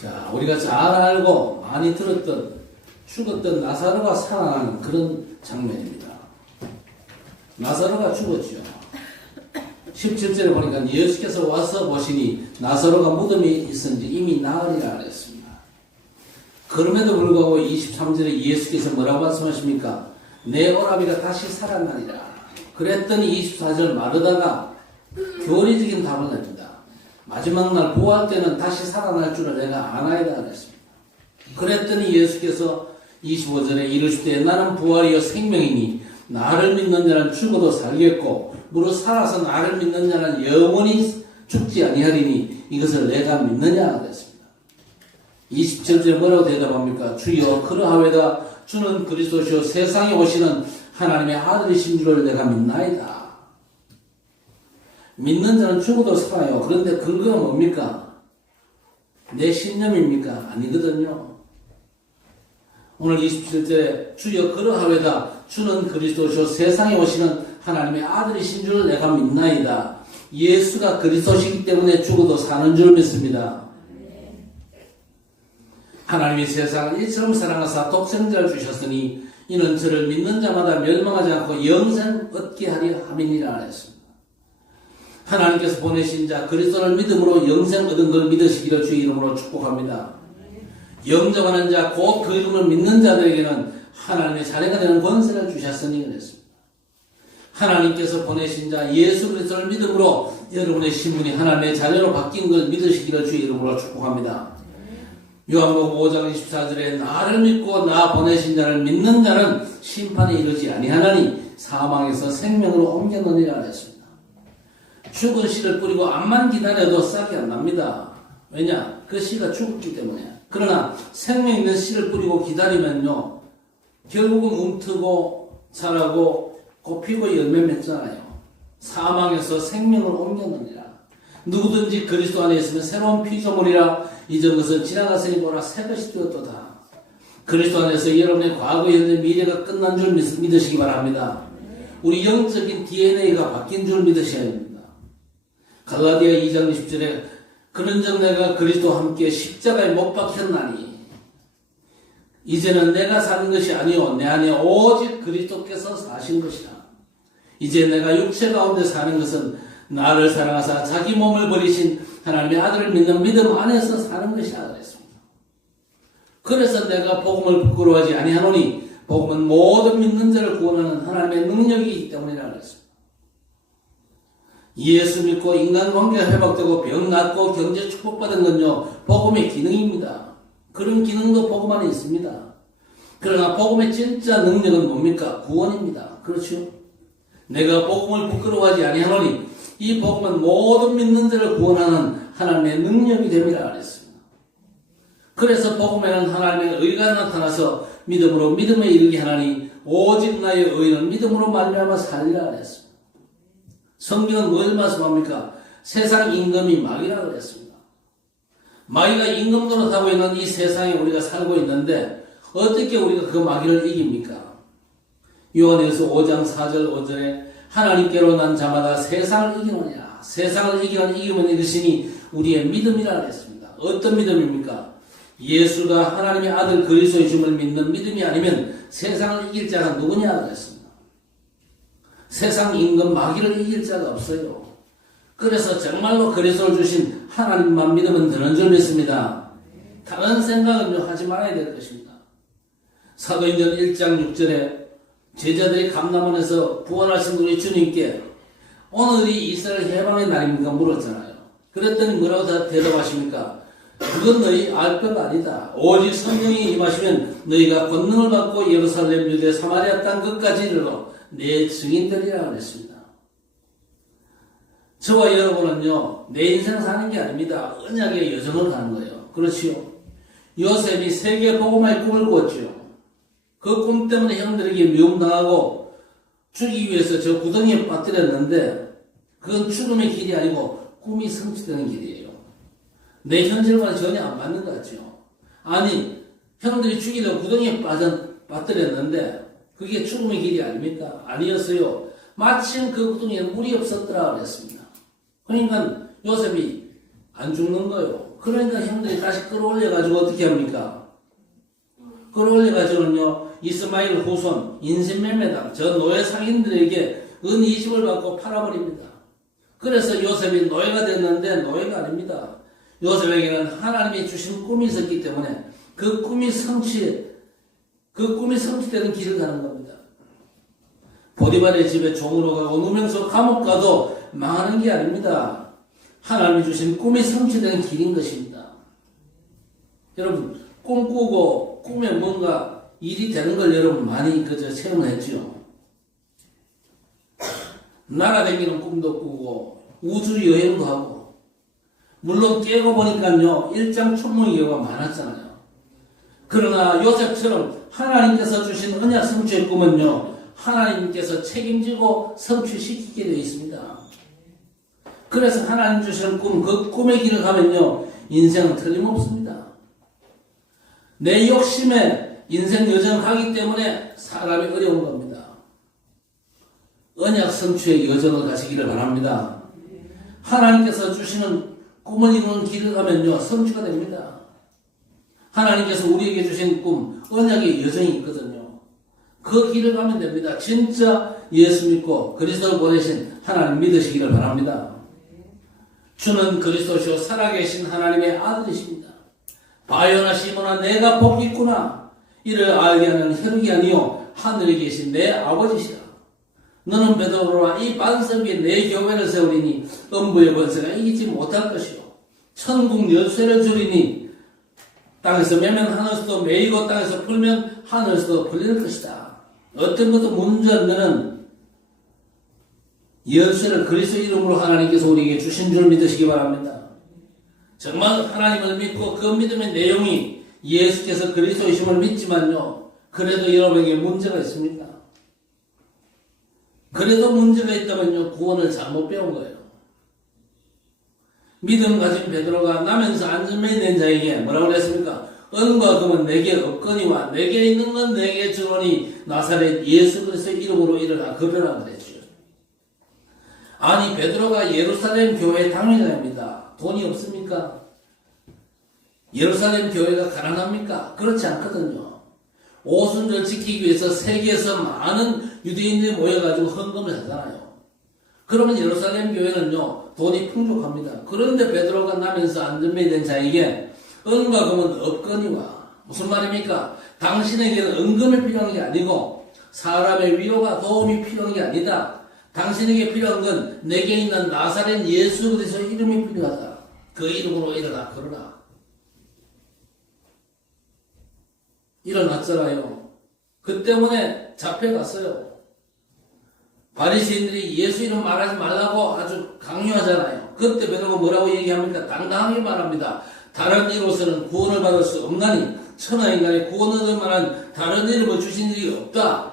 자, 우리가 잘 알고 많이 들었던 죽었던 나사로가 살아난 그런 장면입니다. 나사로가 죽었죠. 17절에 보니까 예수께서 와서 보시니 나사로가 무덤에 있은지 이미 나으리라 그랬습니다. 그럼에도 불구하고 23절에 예수께서 뭐라고 말씀하십니까? 내 오라비가 다시 살아나리라. 그랬더니 24절 마르다가 교리적인 답을 냅니다. 마지막 날 부활 때는 다시 살아날 줄을 내가 아나이다 그랬습니다. 그랬더니 예수께서 25절에 이르시되 나는 부활이요 생명이니 나를 믿는 자는 죽어도 살겠고 무릇 살아서 나를 믿는 자는 영원히 죽지 아니하리니 이것을 내가 믿느냐 그랬습니다. 27절에 뭐라고 대답합니까? 주여 그러하외다 주는 그리스도시요 세상에 오시는 하나님의 아들이신 줄을 내가 믿나이다. 믿는 자는 죽어도 살아요. 그런데 근거가 뭡니까? 내 신념입니까? 아니거든요. 오늘 27절에 주여 그러하외다 주는 그리스도시요 세상에 오시는 하나님의 아들이신 줄 내가 믿나이다. 예수가 그리스도시기 때문에 죽어도 사는 줄 믿습니다. 하나님이 세상을 이처럼 사랑하사 독생자를 주셨으니 이는 저를 믿는 자마다 멸망하지 않고 영생 얻게 하려 함이니라 했습니다. 하나님께서 보내신 자 그리스도를 믿음으로 영생 얻은 걸 믿으시기를 주의 이름으로 축복합니다. 영접하는 자 곧 그 이름을 믿는 자들에게는 하나님의 자녀가 되는 권세를 주셨으니 그랬습니다. 하나님께서 보내신 자 예수 그리스도를 믿음으로 여러분의 신분이 하나님의 자녀로 바뀐 걸 믿으시기를 주의 이름으로 축복합니다. 요한복음 5장 24절에 나를 믿고 나 보내신 자를 믿는 자는 심판에 이르지 아니하나니 사망에서 생명으로 옮겨놓으리라 했습니다. 죽은 씨를 뿌리고 암만 기다려도 싹이 안 납니다. 왜냐? 그 씨가 죽었기 때문에. 그러나 생명 있는 씨를 뿌리고 기다리면요 결국은 움트고 자라고 꽃피고 열매 맺잖아요. 사망에서 생명을 옮겨놓으리라. 누구든지 그리스도 안에 있으면 새로운 피조물이라 이전 것은 지나갔으니 보라 새 것이 되었도다. 그리스도 안에서 여러분의 과거, 현재, 미래가 끝난 줄 믿으시기 바랍니다. 우리 영적인 DNA가 바뀐 줄 믿으셔야 합니다. 갈라디아 2장 20절에 그런즉 내가 그리스도와 함께 십자가에 못 박혔나니 이제는 내가 사는 것이 아니요 내 안에 오직 그리스도께서 사신 것이라. 이제 내가 육체 가운데 사는 것은 나를 사랑하사 자기 몸을 버리신 하나님의 아들을 믿는 믿음 안에서 사는 것이라 그랬습니다. 그래서 내가 복음을 부끄러워하지 아니하노니 복음은 모든 믿는 자를 구원하는 하나님의 능력이기 때문이라 그랬습니다. 예수 믿고 인간관계가 회복되고 병 낫고 경제 축복받은 건요 복음의 기능입니다. 그런 기능도 복음 안에 있습니다. 그러나 복음의 진짜 능력은 뭡니까? 구원입니다. 그렇죠? 내가 복음을 부끄러워하지 아니하노니 이 복음은 모든 믿는 자를 구원하는 하나님의 능력이 됩니다. 그랬습니다. 그래서 복음에는 하나님의 의가 나타나서 믿음으로 믿음에 이르게 하나니 오직 나의 의는 믿음으로 말미암아 살리라 그랬습니다. 성경은 뭘 말씀합니까? 세상 임금이 마귀라 그랬습니다. 마귀가 임금 노릇하고 있는 이 세상에 우리가 살고 있는데 어떻게 우리가 그 마귀를 이깁니까? 요한일서 5장 4절 5절에 하나님께로 난 자마다 세상을 이기느냐. 세상을 이기는 이기면 이것이니 우리의 믿음이라 그랬습니다. 어떤 믿음입니까? 예수가 하나님의 아들 그리스도의 주님을 믿는 믿음이 아니면 세상을 이길 자가 누구냐 그랬습니다. 세상 임금 마귀를 이길 자가 없어요. 그래서 정말로 그리스도를 주신 하나님만 믿으면 되는 줄 믿습니다. 다른 생각은 하지 말아야 될 것입니다. 사도행전 1장 6절에 제자들이 감람원에서 부활하신 우리 주님께 오늘이 이스라엘 해방의 날입니까? 물었잖아요. 그랬더니 뭐라고 대답하십니까? 그건 너희 알 것 아니다. 오직 성령이 임하시면 너희가 권능을 받고 예루살렘, 유대, 사마리아 땅 끝까지 이르러 내 증인들이라 그랬습니다. 저와 여러분은요 내 인생 사는 게 아닙니다. 언약의 여정을 가는 거예요. 그렇지요? 요셉이 세계 복음화의 꿈을 꾸었죠. 그 꿈 때문에 형들에게 미움당하고 죽이기 위해서 저 구덩이에 빠뜨렸는데 그건 죽음의 길이 아니고 꿈이 성취되는 길이에요. 내 현실과는 전혀 안 맞는 것 같죠. 아니 형들이 죽이려고 구덩이에 빠뜨렸는데 그게 죽음의 길이 아닙니까? 아니었어요. 마침 그 구덩이에 물이 없었더라 그랬습니다. 그러니까 요셉이 안 죽는 거예요. 그러니까 형들이 다시 끌어올려가지고 어떻게 합니까? 끌어올려가지고는요, 이스마엘 후손, 인신매매당, 저 노예 상인들에게 은 20을 받고 팔아버립니다. 그래서 요셉이 노예가 됐는데 노예가 아닙니다. 요셉에게는 하나님이 주신 꿈이 있었기 때문에 그 꿈이 성취되는 길을 가는 겁니다. 보디발의 집에 종으로 가고 누명소 감옥 가도 망하는 게 아닙니다. 하나님이 주신 꿈이 성취되는 길인 것입니다. 여러분, 꿈꾸고 꿈에 뭔가 일이 되는 걸 여러분 많이 체험했죠. 날아다니는 꿈도 꾸고 우주 여행도 하고, 물론 깨고 보니까요 일장천문의 경우가 많았잖아요. 그러나 요셉처럼 하나님께서 주신 언약 성취의 꿈은요 하나님께서 책임지고 성취시키게 되어 있습니다. 그래서 하나님 주시는 꿈, 그 꿈의 길을 가면요 인생은 틀림없습니다. 내 욕심에 인생 여정을 하기 때문에 사람이 어려운 겁니다. 언약 성취의 여정을 가시기를 바랍니다. 하나님께서 주시는 꿈을 이루는 길을 가면요 성취가 됩니다. 하나님께서 우리에게 주신 꿈, 언약의 여정이 있거든요. 그 길을 가면 됩니다. 진짜 예수 믿고 그리스도를 보내신 하나님 믿으시기를 바랍니다. 주는 그리스도시요 살아계신 하나님의 아들이십니다. 바요나 시몬아 내가 복이 있구나. 이를 알게 하는 혈육이 아니요 하늘에 계신 내 아버지시라. 너는 베드로라 이 반석 위에 내 교회를 세우리니 음부의 권세가 이기지 못할 것이요 천국 열쇠를 주리니 땅에서 매면 하늘에서도 매이고 땅에서 풀면 하늘에서도 풀릴 것이다. 어떤 것도 문제 없는 열쇠를 그리스도 이름으로 하나님께서 우리에게 주신 줄 믿으시기 바랍니다. 정말 하나님을 믿고 그 믿음의 내용이 예수께서 그리스도이심을 믿지만요 그래도 여러분에게 문제가 있습니까? 그래도 문제가 있다면요 구원을 잘못 배운 거예요. 믿음 가진 베드로가 나면서 안전맨이 된 자에게 뭐라고 그랬습니까? 은과 금은 내게 없거니와 내게 있는 건 내게 주노니 나사렛 예수 그리스도의 이름으로 일어나 거려라 그랬죠. 아니 베드로가 예루살렘 교회 당회장입니다. 돈이 없습니까? 예루살렘 교회가 가난합니까? 그렇지 않거든요. 오순절 지키기 위해서 세계에서 많은 유대인들이 모여가지고 헌금을 하잖아요. 그러면 예루살렘 교회는요 돈이 풍족합니다. 그런데 베드로가 나면서 안전맨이 된 자에게 은과 금은 없거니와 무슨 말입니까? 당신에게는 은금이 필요한 게 아니고 사람의 위로가 도움이 필요한 게 아니다. 당신에게 필요한 건 내게 있는 나사렛 예수 그리스도의 이름이 필요하다. 그 이름으로 일어나 걸어라. 일어났잖아요. 그 때문에 잡혀갔어요. 바리새인들이 예수 이름 말하지 말라고 아주 강요하잖아요. 그때 베드로가 뭐라고 얘기합니까? 당당하게 말합니다. 다른 이로서는 구원을 받을 수 없나니 천하인간의 구원을 얻을 만한 다른 이름을 주신 일이 없다.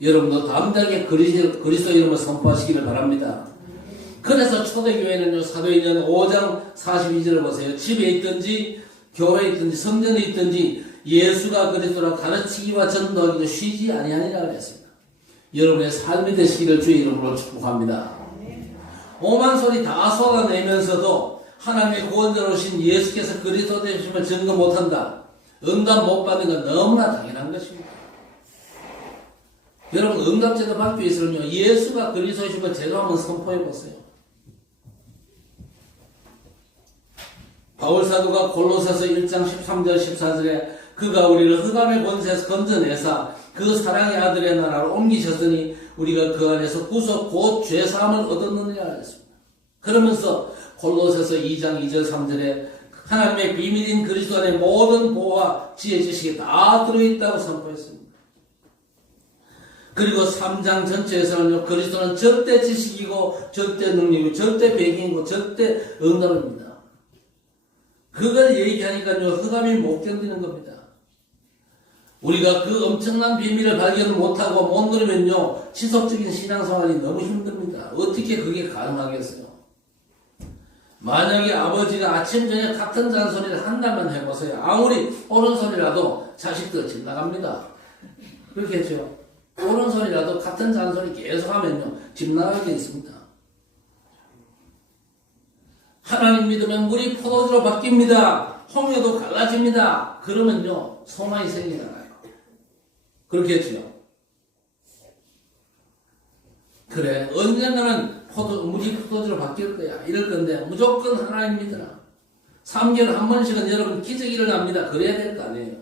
여러분도 담대하게 그리스도 이름을 선포하시기를 바랍니다. 그래서 초대교회는요 사도행전 5장 42절을 보세요. 집에 있든지 교회에 있든지 성전에 있든지 예수가 그리스도라 가르치기와 전도하기도 쉬지 아니하니라 그랬습니다. 여러분의 삶이 되시기를 주의 이름으로 축복합니다. 오만 소리 다 쏟아내면서도 하나님의 구원자로 오신 예수께서 그리스도 되심을 증거 못한다. 응답 못 받는 건 너무나 당연한 것입니다. 여러분 응답제도 받기 위해서는요 예수가 그리스도이심을 제대로 한번 선포해 보세요. 바울사도가 골로새서 1장 13절 14절에 그가 우리를 흑암의 권세에서 건져내사 그 사랑의 아들의 나라로 옮기셨으니 우리가 그 안에서 구속 곧 죄사함을 얻었느니라 했습니다. 그러면서 골로새서 2장 2절 3절에 하나님의 비밀인 그리스도 안에 모든 보호와 지혜 지식이 다 들어있다고 선포했습니다. 그리고 3장 전체에서는요 그리스도는 절대 지식이고 절대 능력이고 절대 배경이고 절대 응답입니다. 그걸 얘기하니까요 흑암이 못 견디는 겁니다. 우리가 그 엄청난 비밀을 발견을 못하고 못 누리면요 지속적인 신앙생활이 너무 힘듭니다. 어떻게 그게 가능하겠어요? 만약에 아버지가 아침 저녁 같은 잔소리를 한다면 해보세요. 아무리 옳은 소리라도 자식들 집 나갑니다. 그렇겠죠? 옳은 소리라도 같은 잔소리 계속하면요 집 나가게 있습니다. 하나님 믿으면 물이 포도주로 바뀝니다. 홍해도 갈라집니다. 그러면요, 소망이 생기잖아요. 그렇겠지요. 그래, 언젠가는 물이 포도주로 바뀔 거야. 이럴 건데, 무조건 하나님 믿으라. 3개월에 한 번씩은 여러분 기적이 일어납니다. 그래야 될 거 아니에요.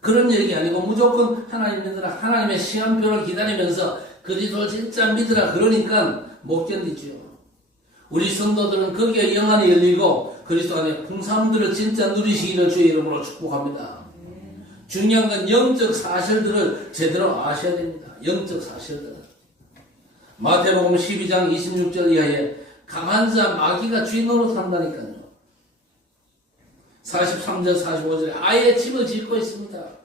그런 얘기 아니고 무조건 하나님 믿으라. 하나님의 시간표를 기다리면서 그리스도를 진짜 믿으라. 그러니까 못 견디죠. 우리 성도들은 거기에 영안이 열리고 그리스도 안에 풍성함들을 진짜 누리시기를 주의 이름으로 축복합니다. 중요한 건 영적 사실들을 제대로 아셔야 됩니다. 영적 사실들. 마태복음 12장 26절 이하에 강한 자 마귀가 주인 노릇한다니까요. 43절 45절에 아예 집을 짓고 있습니다.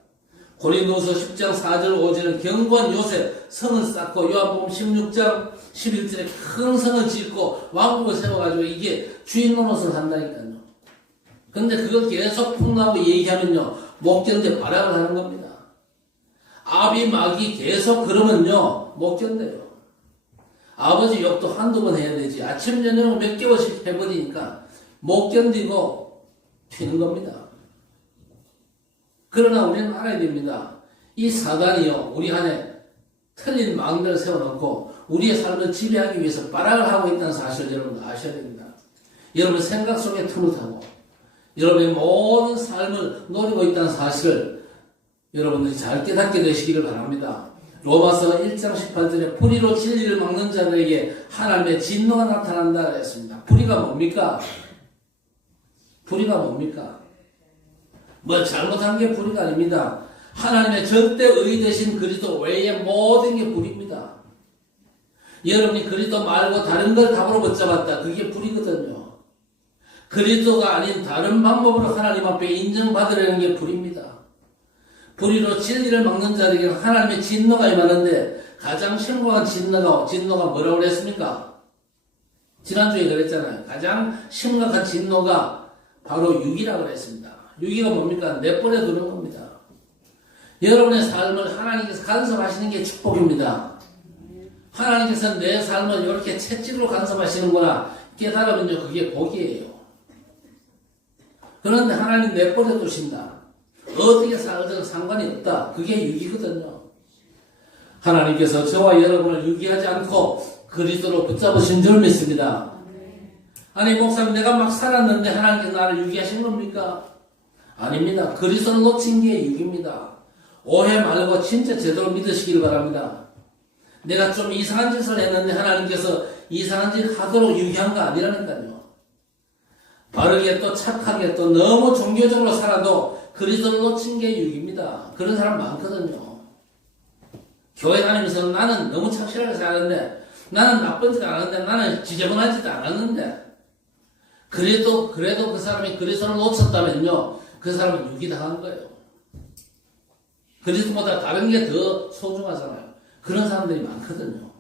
고린도서 10장 4절 5절은 견고한 요셉 성을 쌓고 요한복음 16장 11절에 큰 성을 짓고 왕국을 세워가지고 이게 주인 노릇을 한다니까요. 근데 그걸 계속 풍부하고 얘기하면요 못 견뎌 발악을 하는 겁니다. 아비 마귀 계속 그러면요 못 견뎌요. 아버지 욕도 한두 번 해야 되지. 아침 저녁 몇 개월씩 해버리니까 못 견디고 튀는 겁니다. 그러나 우리는 알아야 됩니다. 이 사단이요 우리 안에 틀린 마음들을 세워놓고 우리의 삶을 지배하기 위해서 발악을 하고 있다는 사실을 여러분 아셔야 됩니다. 여러분 생각 속에 틈을 여러분의 모든 삶을 노리고 있다는 사실을 여러분들이 잘 깨닫게 되시기를 바랍니다. 로마서 1장 18절에 불의로 진리를 막는 자들에게 하나님의 진노가 나타난다 했습니다. 불의가 뭡니까? 불의가 뭡니까? 뭐 잘못한 게 불의가 아닙니다. 하나님의 절대 의 되신 그리스도 외에 모든 게 불의입니다. 여러분이 그리스도 말고 다른 걸 답으로 붙잡았다. 그게 불의거든요. 그리스도가 아닌 다른 방법으로 하나님 앞에 인정받으려는 게 불의입니다. 불의로 진리를 막는 자들에게는 하나님의 진노가 임하는데 가장 심각한 진노가 뭐라고 그랬습니까? 지난주에 그랬잖아요. 가장 심각한 진노가 바로 유기라고 그랬습니다. 유기가 뭡니까? 내버려 두는 겁니다. 여러분의 삶을 하나님께서 간섭하시는 게 축복입니다. 하나님께서 내 삶을 이렇게 채찍으로 간섭하시는구나 깨달으면요 그게 복이에요. 그런데 하나님 내버려 두신다. 어떻게 살든 상관이 없다. 그게 유기거든요. 하나님께서 저와 여러분을 유기하지 않고 그리스도로 붙잡으신 줄 믿습니다. 아니 목사님 내가 막 살았는데 하나님께서 나를 유기하신 겁니까? 아닙니다. 그리스도를 놓친 게 유기입니다. 오해 말고 진짜 제대로 믿으시길 바랍니다. 내가 좀 이상한 짓을 했는데 하나님께서 이상한 짓 하도록 유기한 거 아니라니까요. 바르게 또 착하게 또 너무 종교적으로 살아도 그리스도를 놓친 게 유기입니다. 그런 사람 많거든요. 교회 다니면서 나는 너무 착실하게 살았는데 나는 나쁜 짓 안 하는데 나는 지저분한 짓 안 하는데 그래도 그 사람이 그리스도를 놓쳤다면요 그 사람은 유기당한 거예요. 그리스도보다 다른 게 더 소중하잖아요. 그런 사람들이 많거든요.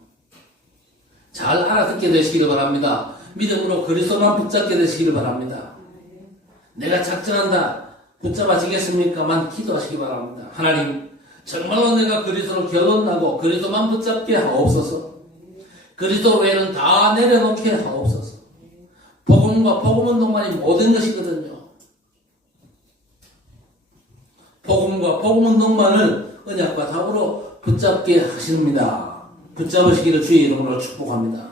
잘 알아듣게 되시기를 바랍니다. 믿음으로 그리스도만 붙잡게 되시기를 바랍니다. 내가 작정한다. 붙잡아지겠습니까만 기도하시기 바랍니다. 하나님 정말로 내가 그리스도를 결론나고 그리스도만 붙잡게 하옵소서. 그리스도 외에는 다 내려놓게 하옵소서. 복음과 복음운동만이 모든 것이거든요. 복음과 복음운동만을 언약과 답으로 붙잡게 하십니다. 붙잡으시기를 주의 이름으로 축복합니다.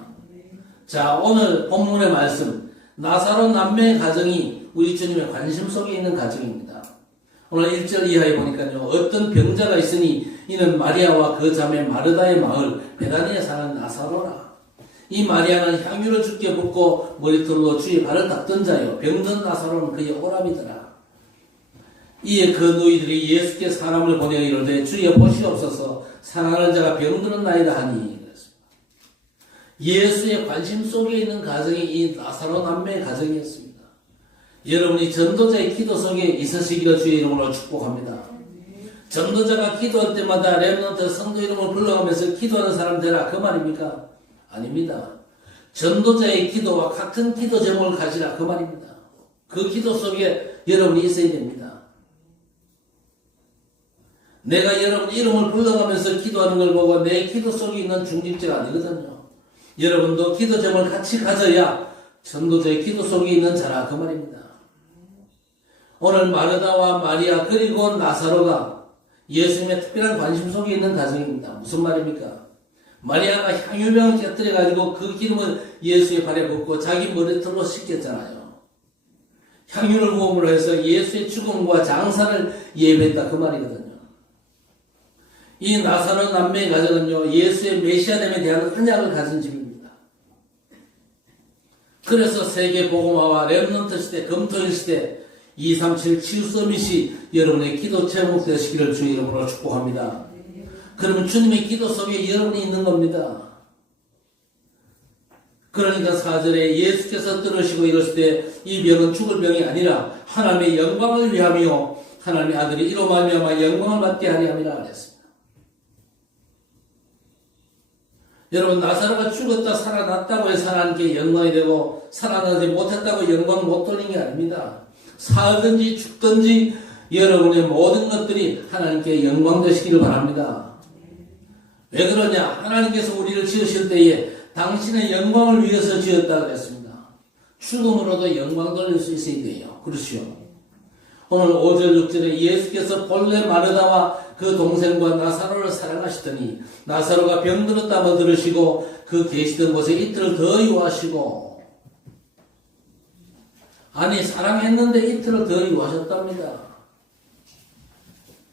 자, 오늘 본문의 말씀 나사로 남매의 가정이 우리 주님의 관심 속에 있는 가정입니다. 오늘 1절 이하에 보니까요. 어떤 병자가 있으니 이는 마리아와 그 자매 마르다의 마을 베다니에 사는 나사로라. 이 마리아는 향유를 주께 붓고 머리털로 주의 발을 닦던 자요. 병든 나사로는 그의 오람이더라. 이에 그 누이들이 예수께 사람을 보내어 이르되 주여 보시옵소서 사랑하는 자가 병드는 나이다 하니 그랬습니다. 예수의 관심 속에 있는 가정이 이 나사로 남매의 가정이었습니다. 여러분이 전도자의 기도 속에 있으시기를 주의 이름으로 축복합니다. 전도자가 기도할 때마다 렘넌트 성도 이름을 불러가면서 기도하는 사람 되라 그 말입니까? 아닙니다. 전도자의 기도와 같은 기도 제목을 가지라 그 말입니다. 그 기도 속에 여러분이 있어야 됩니다. 내가 여러분 이름을 불러가면서 기도하는 걸 보고 내 기도 속에 있는 중직자가 아니거든요. 여러분도 기도 제목을 같이 가져야 전도자의 기도 속에 있는 자라 그 말입니다. 오늘 마르다와 마리아 그리고 나사로가 예수님의 특별한 관심 속에 있는 가정입니다. 무슨 말입니까? 마리아가 향유병을 깨뜨려가지고 그 기름을 예수의 발에 붓고 자기 머리털로 씻겼잖아요. 향유를 부음으로 해서 예수의 죽음과 장사를 예배했다 그 말이거든요. 이 나사로 남매의 가정은요, 예수의 메시아됨에 대한 언약을 가진 집입니다. 그래서 세계 복음화와 렘넌트 시대, 금토일 시대 237 치유 서밋이 여러분의 기도 제목 되시기를 주의 이름으로 축복합니다. 그러면 주님의 기도 속에 여러분이 있는 겁니다. 그러니까 4절에 예수께서 들으시고 이르실 때 이 병은 죽을 병이 아니라 하나님의 영광을 위함이요 하나님의 아들이 이로 말미암아 영광을 받게 하리 함이라 하셨습니다. 여러분, 나사로가 죽었다 살아났다고 해서 하나님께 영광이 되고 살아나지 못했다고 영광을 못 돌린 게 아닙니다. 살든지 죽든지 여러분의 모든 것들이 하나님께 영광 되시기를 바랍니다. 왜 그러냐? 하나님께서 우리를 지으실 때에 당신의 영광을 위해서 지었다고 그랬습니다. 죽음으로도 영광 돌릴 수 있어야 돼요. 그렇죠? 오늘 5절 6절에 예수께서 본래 마르다와 그 동생과 나사로를 사랑하시더니 나사로가 병들었다고 들으시고 그 계시던 곳에 이틀을 더 유하시고, 아니 사랑했는데 이틀을 더 유하셨답니다.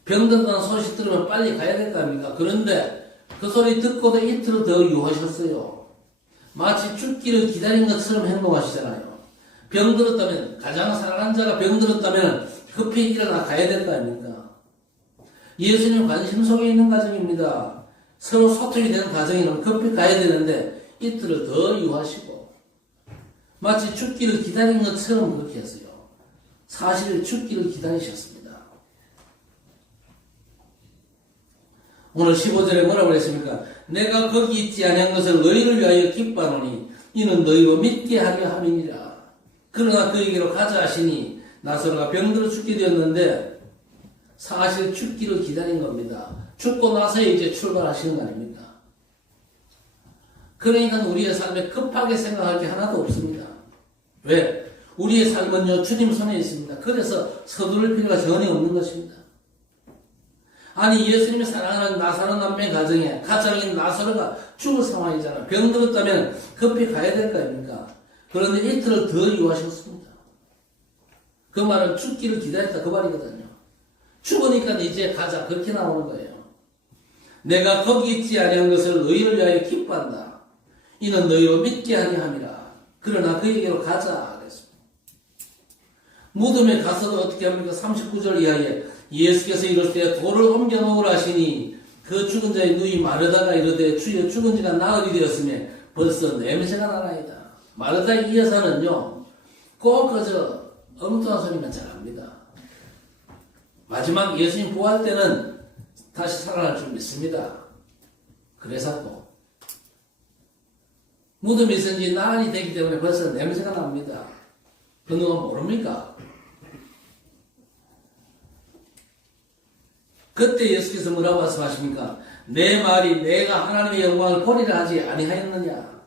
병든다는 소식 들으면 빨리 가야 될 거 아닙니까? 그런데 그 소리 듣고도 이틀을 더 유하셨어요. 마치 죽기를 기다린 것처럼 행동하시잖아요. 병들었다면, 가장 사랑한 자가 병들었다면 급히 일어나 가야 될 거 아닙니까? 예수님 관심 속에 있는 가정입니다. 서로 소통이 되는 가정이라면 급히 가야 되는데 이틀을 더 유하시고 마치 죽기를 기다린 것처럼 그렇게 했어요. 사실 죽기를 기다리셨습니다. 오늘 15절에 뭐라고 했습니까? 내가 거기 있지 아니한 것을 너희를 위하여 기뻐하노니 이는 너희로 믿게 하려 함이니라. 그러나 그에게로 가자 하시니 나사로가 병들어 죽게 되었는데 사실 죽기를 기다린 겁니다. 죽고 나서 이제 출발하시는 거 아닙니까? 그러니까 우리의 삶에 급하게 생각할 게 하나도 없습니다. 왜? 우리의 삶은요, 주님 손에 있습니다. 그래서 서두를 필요가 전혀 없는 것입니다. 아니, 예수님이 사랑하는 나사로 남매 가정에 가장인 나사로가 죽을 상황이잖아요. 병들었다면 급히 가야 될 거 아닙니까? 그런데 이틀을 더 유하셨습니다. 그 말은 죽기를 기다렸다 그 말이거든요. 죽으니까 이제 가자 그렇게 나오는 거예요. 내가 거기 있지 아니한 것을 너희를 위하여 기뻐한다. 이는 너희로 믿게 하려 함이라. 그러나 그에게로 가자 그랬습니다. 무덤에 가서도 어떻게 합니까? 39절 이하에 예수께서 이럴 때 돌을 옮겨 놓으라 하시니 그 죽은 자의 누이 마르다가 이르되 주여 죽은 지가 나흘이 되었으며 벌써 냄새가 나나이다. 마르다의 이 여사는요 꼭 그저 엉뚱한 소리만 잘합니다. 마지막 예수님 부활 때는 다시 살아날 줄 믿습니다. 그래서 또 무덤에 있은 지 나흘이 되기 때문에 벌써 냄새가 납니다. 그 누가 모릅니까? 그때 예수께서 뭐라고 말씀하십니까? 내 말이 내가 하나님의 영광을 보리라 하지 아니하였느냐?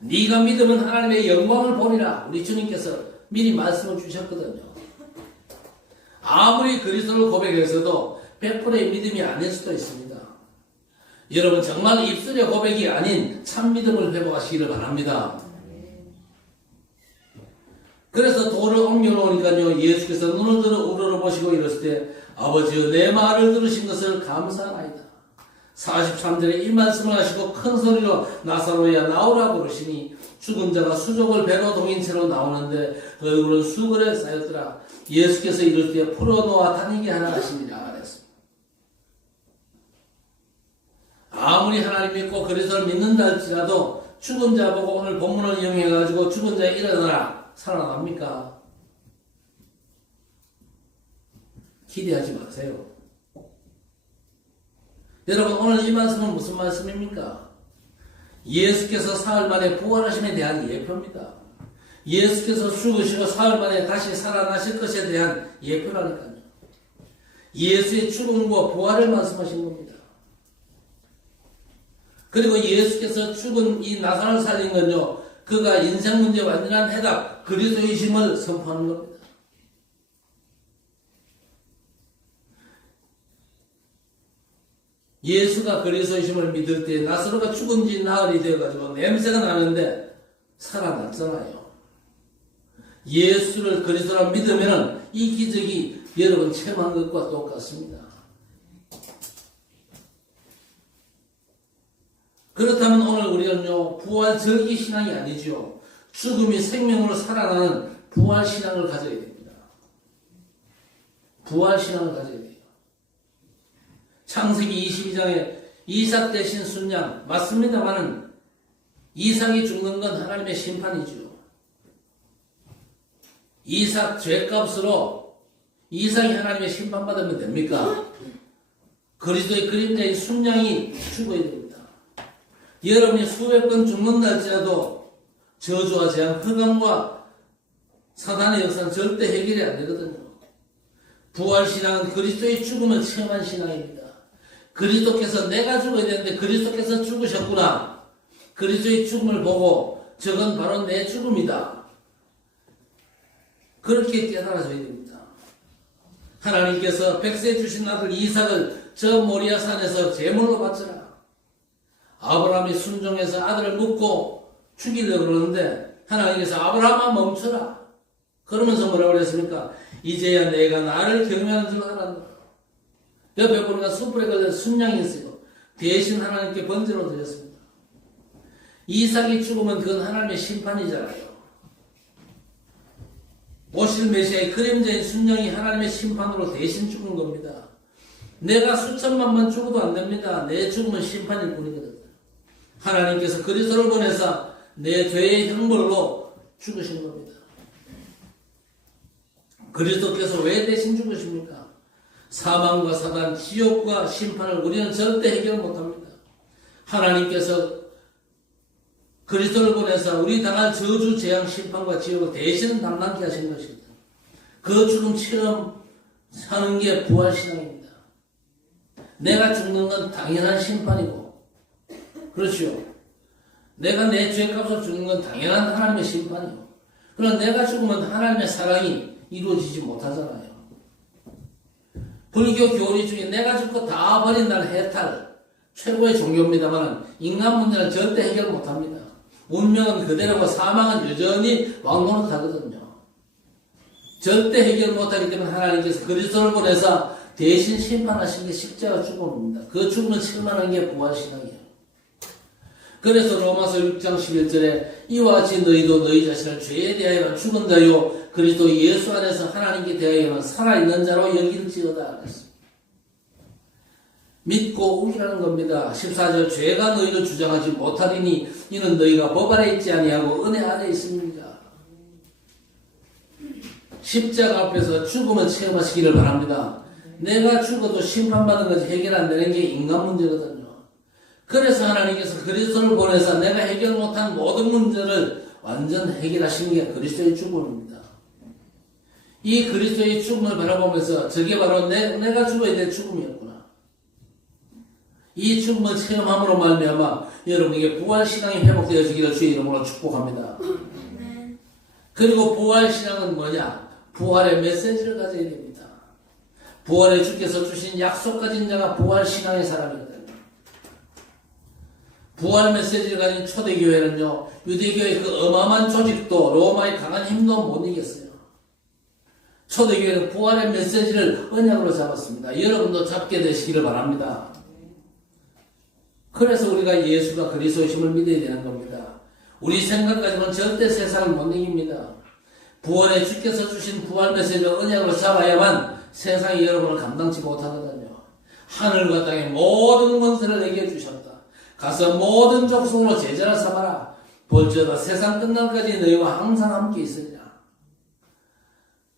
네가 믿으면 하나님의 영광을 보리라. 우리 주님께서 미리 말씀을 주셨거든요. 아무리 그리스도를 고백해서도 100%의 믿음이 아닐 수도 있습니다. 여러분 정말 입술의 고백이 아닌 참 믿음을 회복하시기를 바랍니다. 그래서 돌을 옮겨놓으니까요 예수께서 눈을 들어 우러러보시고 이랬을 때 아버지여 내 말을 들으신 것을 감사하나이다. 43절에 이 말씀을 하시고 큰 소리로 나사로야 나오라 부르시니 죽은 자가 수족을 배로 동인 채로 나오는데 얼굴은 수건에 쌓였더라. 예수께서 이럴 때 풀어놓아 다니게 하라 하시니라 그랬습니다. 아무리 하나님 믿고 그리스도를 믿는다 할지라도 죽은 자 보고 오늘 본문을 이용해가지고 죽은 자에 일어나라 살아납니까? 기대하지 마세요. 여러분 오늘 이 말씀은 무슨 말씀입니까? 예수께서 사흘 만에 부활하심에 대한 예표입니다. 예수께서 죽으시고 사흘 만에 다시 살아나실 것에 대한 예표라니까요. 예수의 죽음과 부활을 말씀하신 겁니다. 그리고 예수께서 죽은 이 나사로를 살린 건요, 그가 인생 문제 완전한 해답, 그리스도이심을 선포하는 겁니다. 예수가 그리스도이심을 믿을 때 나사로가 죽은 지 나흘이 되어가지고 냄새가 나는데 살아났잖아요. 예수를 그리스도라 믿으면 이 기적이 여러분 체험한 것과 똑같습니다. 그렇다면 오늘 우리는요, 부활절기 신앙이 아니죠. 죽음이 생명으로 살아나는 부활신앙을 가져야 됩니다. 부활신앙을 가져야 돼요. 창세기 22장에 이삭 대신 순양, 맞습니다만은 이삭이 죽는 건 하나님의 심판이죠. 이삭 죄값으로 이삭이 하나님의 심판받으면 됩니까? 그리스도의 그림자인 순양이 죽어야 됩니다. 여러분이 수백 번 죽는다 할지라도 저주와 재앙, 흑암과 사단의 역사는 절대 해결이 안 되거든요. 부활신앙은 그리스도의 죽음을 체험한 신앙입니다. 그리스도께서 내가 죽어야 되는데 그리스도께서 죽으셨구나. 그리스도의 죽음을 보고 저건 바로 내 죽음이다. 그렇게 깨달아져야 됩니다. 하나님께서 백세 주신 아들 이삭을 저 모리아 산에서 제물로 바쳐라. 아브라함이 순종해서 아들을 묻고 죽이려고 그러는데 하나님께서 아브라함아 멈춰라. 그러면서 뭐라고 그랬습니까? 이제야 내가 나를 경외하는 줄 알았노라. 옆에 보니까 숯불에 걸려 순양이 있어요. 대신 하나님께 번제로 드렸습니다. 이삭이 죽으면 그건 하나님의 심판이잖아요. 오실 메시아의 그림자인 순양이 하나님의 심판으로 대신 죽은 겁니다. 내가 수천만 번 죽어도 안 됩니다. 내 죽음은 심판일 뿐이거든요. 하나님께서 그리스도를 보내서 내 죄의 형벌로 죽으신 겁니다. 그리스도께서 왜 대신 죽으십니까? 사망과 사단, 지옥과 심판을 우리는 절대 해결 못합니다. 하나님께서 그리스도를 보내서 우리 당할 저주, 재앙, 심판과 지옥을 대신 담당케 하신 것입니다. 그 죽음 체험하는 게 부활신앙입니다. 내가 죽는 건 당연한 심판이고, 그렇죠. 내가 내 죄값을 죽는 건 당연한 하나님의 심판이고, 그러나 내가 죽으면 하나님의 사랑이 이루어지지 못하잖아요. 불교 교리 중에 내가 죽고 다 버린다는 해탈, 최고의 종교입니다만 인간 문제는 절대 해결 못합니다. 운명은 그대로고 사망은 여전히 왕노릇하거든요. 절대 해결 못하기 때문에 하나님께서 그리스도를 보내서 대신 심판하신 게 십자가 죽음입니다. 그 죽음을 체험하는 게 부활신앙이에요. 그래서 로마서 6장 11절에 이와 같이 너희도 너희 자신을 죄에 대하여는 죽은 자요 그리스도 예수 안에서 하나님께 대하여는 살아있는 자로 여길지어다 그랬습니다. 믿고 우기라는 겁니다. 14절 죄가 너희를 주장하지 못하리니 이는 너희가 법 아래 있지 아니하고 은혜 아래 있습니다. 십자가 앞에서 죽음을 체험하시기를 바랍니다. 내가 죽어도 심판받은 것이 해결 안 되는 게 인간 문제거든요. 그래서 하나님께서 그리스도를 보내서 내가 해결 못한 모든 문제를 완전 해결하신 게 그리스도의 죽음입니다. 이 그리스도의 죽음을 바라보면서 저게 바로 내가 죽어야 될 죽음이었구나. 이 죽음을 체험함으로 말미암아 여러분에게 부활신앙이 회복되어지기를 주의 이름으로 축복합니다. 그리고 부활신앙은 뭐냐? 부활의 메시지를 가져야 됩니다. 부활의 주께서 주신 약속 가진 자가 부활신앙의 사람이거든요. 부활 메시지를 가진 초대교회는요, 유대교의 그 어마어마한 조직도 로마의 강한 힘도 못 이겼어요. 초대교회는 부활의 메시지를 언약으로 잡았습니다. 여러분도 잡게 되시기를 바랍니다. 그래서 우리가 예수가 그리스도이심을 믿어야 되는 겁니다. 우리 생각까지는 절대 세상을 못 이깁니다. 부활의 주께서 주신 부활 메시지를 언약으로 잡아야만 세상이 여러분을 감당치 못하거든요. 하늘과 땅의 모든 권세를 내게 주셨다. 가서 모든 족속으로 제자를 삼아라. 볼지어다 세상 끝날까지 너희와 항상 함께 있으리라.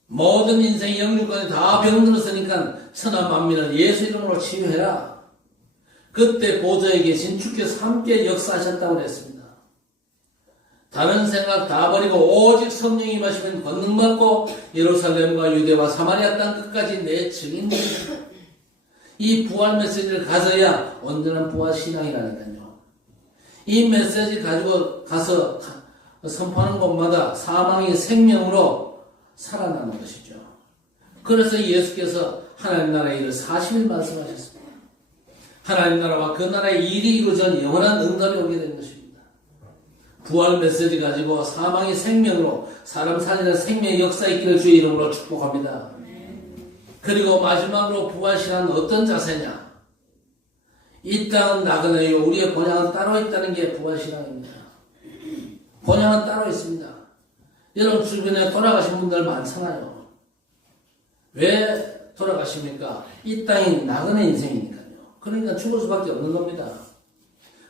모든 인생의 영육간에 다 병들었으니까 천하 만민을 예수 이름으로 치유해라. 그때 보좌에 계신 주께서 함께 역사하셨다고 했습니다. 다른 생각 다 버리고 오직 성령이 임하시면 권능받고 예루살렘과 유대와 사마리아 땅 끝까지 내 증인입니다. 이 부활 메시지를 가져야 온전한 부활 신앙이라니까요. 이 메시지 가지고 가서 선포하는 곳마다 사망이 생명으로 살아나는 것이죠. 그래서 예수께서 하나님 나라의 일을 40일 말씀하셨습니다. 하나님 나라와 그 나라의 일이 이루어진 영원한 응답이 오게 된 것입니다. 부활 메시지 가지고 사망이 생명으로 사람 살리는 생명의 역사 있기를 주의 이름으로 축복합니다. 그리고 마지막으로 부활신앙은 어떤 자세냐? 이 땅은 나그네요. 우리의 본향은 따로 있다는 게 부활신앙입니다. 본향은 따로 있습니다. 여러분 주변에 돌아가신 분들 많잖아요. 왜 돌아가십니까? 이 땅이 나그네 인생이니까요. 그러니까 죽을 수밖에 없는 겁니다.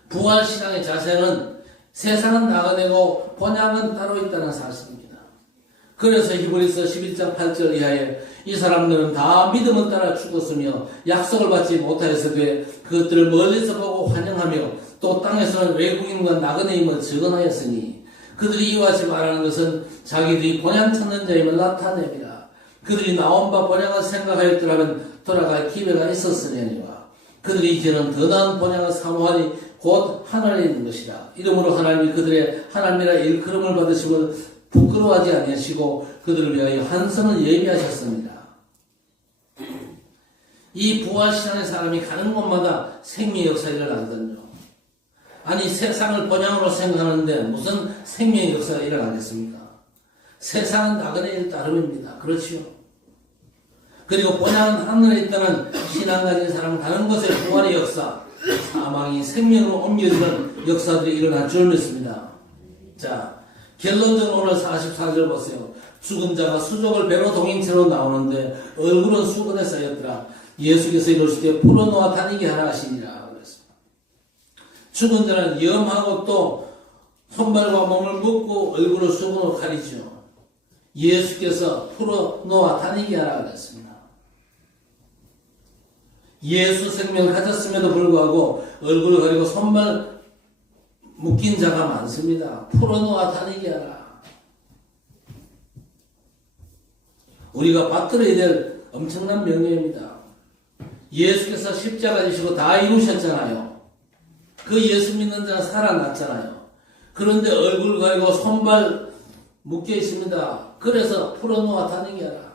부활신앙의 자세는 세상은 나그네고 본향은 따로 있다는 사실입니다. 그래서 히브리서 11장 8절 이하에 이 사람들은 다 믿음을 따라 죽었으며 약속을 받지 못하였으되 그것들을 멀리서 보고 환영하며 또 땅에서는 외국인과 나그네임을 증언하였으니 그들이 이와 같이 말하는 것은 자기들이 본향 찾는 자임을 나타냅니다. 그들이 나온 바 본향을 생각하였더라면 돌아갈 기회가 있었으려니와 그들이 이제는 더 나은 본향을 사모하니 곧 하늘에 있는 것이라. 이러므로 하나님이 그들의 하나님이라 일컬음을 받으심을 부끄러워하지 아니하시고 그들을 위하여 한성을 예비하셨습니다. 이 부활신앙의 사람이 가는 곳마다 생명의 역사가 일어나거든요. 아니 세상을 본향으로 생각하는데 무슨 생명의 역사가 일어나겠습니까? 세상은 나그네일 따름입니다. 그렇지요. 그리고 본향은 하늘에 있다는 신앙 가진 사람은 가는 곳에 부활의 역사, 사망이 생명으로 옮겨지는 역사들이 일어날 줄 믿습니다. 자, 결론적으로 오늘 44절 보세요. 죽은 자가 수족을 배로 동행체로 나오는데 얼굴은 수건에 쌓였더라. 예수께서 이르시되 풀어놓아 다니게 하라 하시니라. 그랬습니다. 죽은 자는 염하고 또 손발과 몸을 묶고 얼굴을 수건으로 가리죠. 예수께서 풀어놓아 다니게 하라 그랬습니다. 예수 생명을 가졌음에도 불구하고 얼굴을 가리고 손발 묶인 자가 많습니다. 풀어놓아 다니게 하라. 우리가 받들어야 될 엄청난 명령입니다. 예수께서 십자가 지시고 다 이루셨잖아요. 그 예수 믿는 자는 살아났잖아요. 그런데 얼굴 가리고 손발 묶여 있습니다. 그래서 풀어놓아 다니게 하라.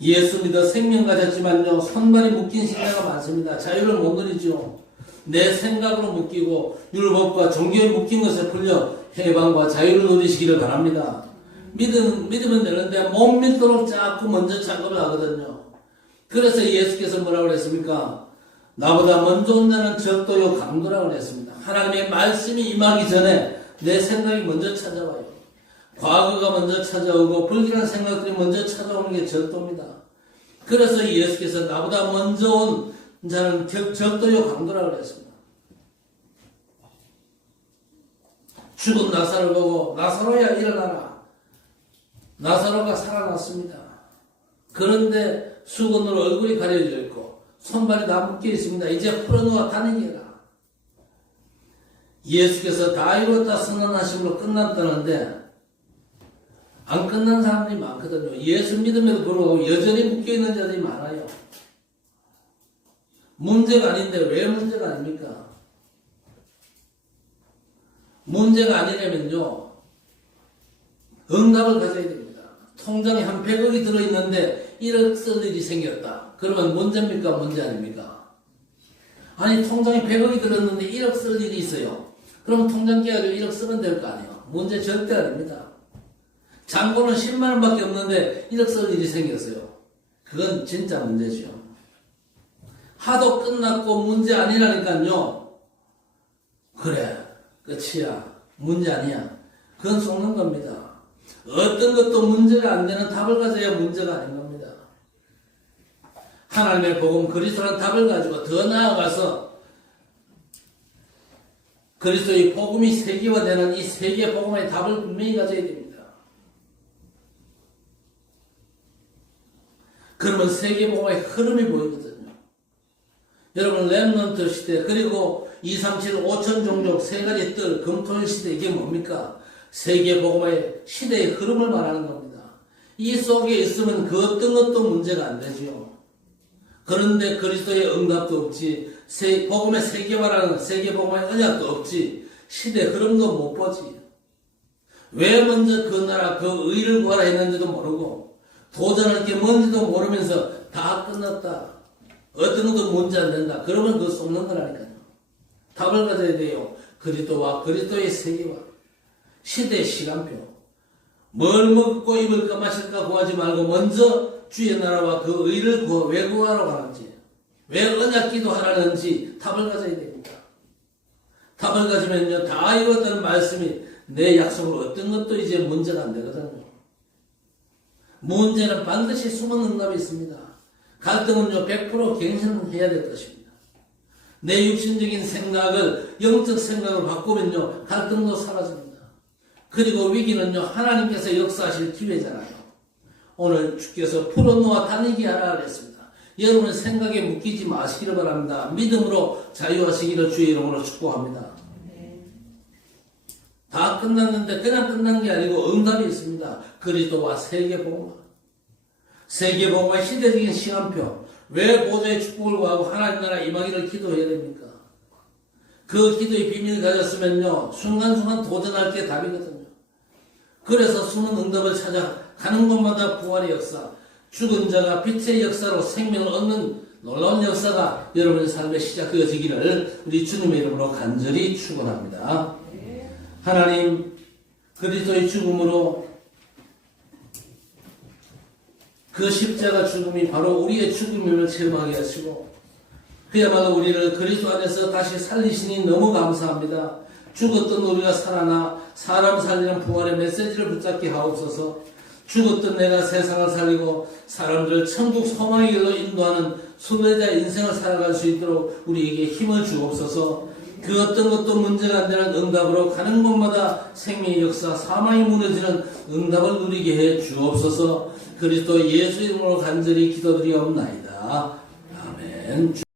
예수 믿어 생명 가졌지만요, 손발이 묶인 신자가 많습니다. 자유를 못 누리죠. 내 생각으로 묶이고 율법과 종교에 묶인 것에 풀려 해방과 자유를 누리시기를 바랍니다. 믿으면 되는데 못 믿도록 자꾸 먼저 작업을 하거든요. 그래서 예수께서 뭐라고 그랬습니까? 나보다 먼저 온 자는 적도요 강도라고 그랬습니다. 하나님의 말씀이 임하기 전에 내 생각이 먼저 찾아와요. 과거가 먼저 찾아오고 불길한 생각들이 먼저 찾아오는 게 적도입니다. 그래서 예수께서 나보다 먼저 온 자는 적도요 강도라고 그랬습니다. 죽은 나사로를 보고 나사로야 일어나라. 나사로가 살아났습니다. 그런데 수건으로 얼굴이 가려져 있고 손발이 다 묶여 있습니다. 이제 풀어놓아 다니게 해라. 예수께서 다 이뤘다 선언하심으로 끝났다는데 안 끝난 사람들이 많거든요. 예수 믿음에도 불구하고 여전히 묶여있는 자들이 많아요. 문제가 아닌데 왜 문제가 아닙니까? 문제가 아니라면요, 응답을 가져야 됩니다. 통장에 한 100억이 들어있는데 1억 쓸 일이 생겼다. 그러면 문제입니까? 문제 아닙니까? 아니 통장에 100억이 들었는데 1억 쓸 일이 있어요. 그럼 통장 깨가지고 1억 쓰면 될 거 아니에요. 문제 절대 아닙니다. 잔고는 10만 원밖에 없는데 1억 쓸 일이 생겼어요. 그건 진짜 문제죠. 하도 끝났고 문제 아니라니까요. 그래, 끝이야. 문제 아니야. 그건 속는 겁니다. 어떤 것도 문제가 안 되는 답을 가져야 문제가 아닌 겁니다. 하나님의 복음 그리스도라는 답을 가지고 더 나아가서 그리스도의 복음이 세계화되는 이 세계 복음의 답을 분명히 가져야 됩니다. 그러면 세계 복음의 흐름이 보이거든요. 여러분 렘넌트 시대 그리고 237 5천 종족 세 가지 뜰 금토일 시대 이게 뭡니까? 세계 복음의 시대의 흐름을 말하는 겁니다. 이 속에 있으면 그 어떤 것도 문제가 안 되죠. 그런데 그리스도의 응답도 없지 복음의 세계화라는 세계복음의 언약도 없지. 시대 흐름도 못 보지. 왜 먼저 그 나라 그 의를 구하라 했는지도 모르고 도전할 게 뭔지도 모르면서 다 끝났다. 어떤 것도 문제 안 된다. 그러면 그거 속는 거라니까요. 답을 가져야 돼요. 그리스도와 그리스도의 세계화. 시대 시간표. 뭘 먹고 입을까 마실까 구하지 말고 먼저 주의 나라와 그 의를 왜 구하러 가는지, 왜 언약 기도하라는지 답을 가져야 됩니다. 답을 가지면요, 다 이뤘다는 말씀이 내 약속으로 어떤 것도 이제 문제가 안 되거든요. 문제는 반드시 숨은 응답이 있습니다. 갈등은요, 100% 갱신해야 될 것입니다. 내 육신적인 생각을 영적 생각으로 바꾸면요, 갈등도 사라집니다. 그리고 위기는요, 하나님께서 역사하실 기회잖아요. 오늘 주께서 풀어놓아 다니게 하라 그랬습니다. 여러분의 생각에 묶이지 마시기를 바랍니다. 믿음으로 자유하시기를 주의 이름으로 축복합니다. 다 끝났는데 그냥 끝난 게 아니고 응답이 있습니다. 그리스도와 세계복음화. 세계복음화 시대적인 시간표. 왜 보좌의 축복을 구하고 하나님 나라 임하기를 기도해야 됩니까? 그 기도의 비밀을 가졌으면요, 순간순간 도전할 게 답이거든요. 그래서 숨은 응답을 찾아 가는 곳마다 부활의 역사, 죽은 자가 빛의 역사로 생명을 얻는 놀라운 역사가 여러분의 삶에 시작되어지기를 우리 주님의 이름으로 간절히 축원합니다. 하나님, 그리스도의 죽음으로 그 십자가 죽음이 바로 우리의 죽음임을 체험하게 하시고 그야말로 우리를 그리스도 안에서 다시 살리시니 너무 감사합니다. 죽었던 우리가 살아나 사람 살리는 부활의 메시지를 붙잡게 하옵소서. 죽었던 내가 세상을 살리고 사람들을 천국 소망의 길로 인도하는 순례자 인생을 살아갈 수 있도록 우리에게 힘을 주옵소서. 그 어떤 것도 문제가 안 되는 응답으로 가는 곳마다 생명의 역사, 사망이 무너지는 응답을 누리게 해 주옵소서. 그리스도 예수 이름으로 간절히 기도드리옵나이다. 아멘.